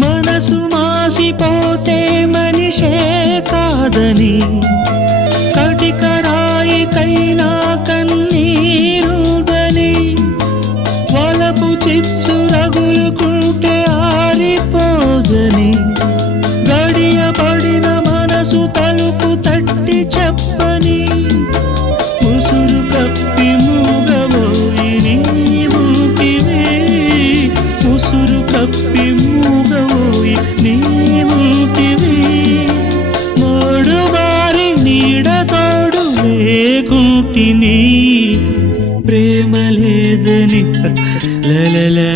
మనసు మాసిపోతే మనిషే కాదని కటికరాయికైనా కన్నీరుదని వలపు చిచ్చు రగులుకుంటే ఆరిపోదని గడియ పడిన మనసు తలుపు తట్టి చెప్పని ఉసురు కప్పి మూగబోయి నీవుకివే ఉసురు కప్పి మూగబోయి నీవుకివే మోడు బారి నీడ తోడు లేకుంటిని ప్రేమ లేదని లలలా